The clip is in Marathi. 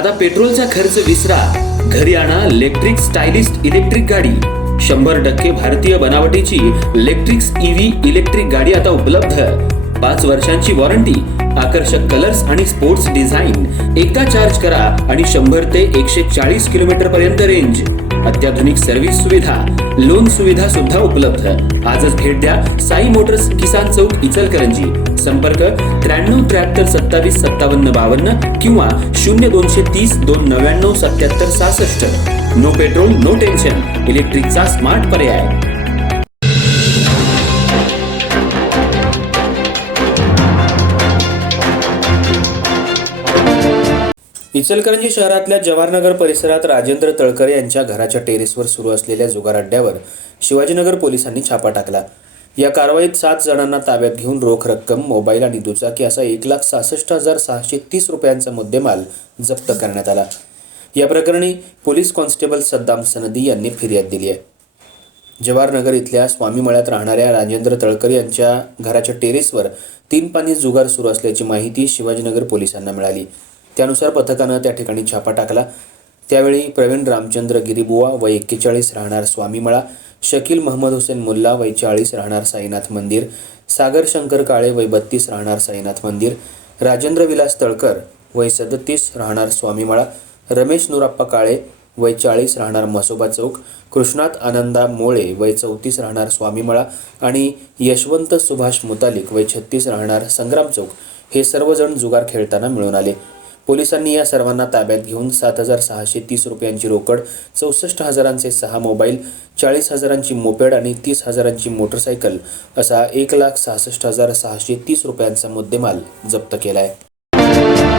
आता पेट्रोलचा खर्च विसरा, घरी आणा इलेक्ट्रिक स्टायलिस्ट इलेक्ट्रिक गाडी। 100% भारतीय बनावटीची इलेक्ट्रिक्स ईव्ही इलेक्ट्रिक गाडी आता उपलब्ध। 5 वर्षांची वॉरंटी, आकर्षक कलर्स आणि स्पोर्ट्स डिझाइन। एकदा चार्ज करा आणि 100 ते 140 किलोमीटर पर्यंत रेंज। अत्याधुनिक सर्व्हिस सुविधा, लोन सुविधा सुद्धा उपलब्ध। आजच भेट द्या साई मोटर्स, किसान चौक, इचलकरंजी। संपर्क 93 73 27 57 52 किंवा 0230 299 77 66। नो पेट्रोल नो टेन्शन, इलेक्ट्रिकचा स्मार्ट पर्याय। इचलकरंजी शहरातल्या जवाहरनगर परिसरात राजेंद्र तळकरे यांच्या घराच्या टेरेसवर सुरू असलेल्या जुगार अड्ड्यावर शिवाजीनगर पोलिसांनी छापा टाकला। या कारवाईत 7 जणांना ताब्यात घेऊन रोख रक्कम, मोबाईल आणि दुचाकी असा 1,66,630 रुपयांचा मुद्देमाल जप्त करण्यात आला। या प्रकरणी पोलीस कॉन्स्टेबल सद्दाम सनदी यांनी फिर्याद दिली आहे। जवाहरनगर इथल्या स्वामी मळ्यात राहणाऱ्या राजेंद्र तळकरे यांच्या घराच्या टेरेसवर 3 पानी जुगार सुरू असल्याची माहिती शिवाजीनगर पोलिसांना मिळाली। त्यानुसार पथकानं त्या ठिकाणी छापा टाकला। त्यावेळी प्रवीण रामचंद्र गिरीबुवा वय 41 राहणार स्वामीमळा, शकील महम्मद हुसेन मुल्ला वय 40 राहणार साईनाथ मंदिर, सागर शंकर काळे वय 32 राहणार साईनाथ मंदिर, राजेंद्र विलास तळकर वय 37 राहणार स्वामीमळा, रमेश नुराप्पा काळे वय 40 राहणार मसोबा चौक, कृष्णात आनंदा मोळे वय 34 राहणार स्वामीमळा आणि यशवंत सुभाष मुतालिक वय 36 राहणार संग्राम चौक हे सर्वजण जुगार खेळताना मिळून आले। पोलिसांनी या सर्वांना ताब्यात घेऊन 7,630 रुपयांची रोकड, 64,000चे 6 मोबाईल, 40,000ची मोपेड आणि 30,000ची मोटरसायकल असा 1,66,630 रुपयांचा मुद्देमाल जप्त केला आहे।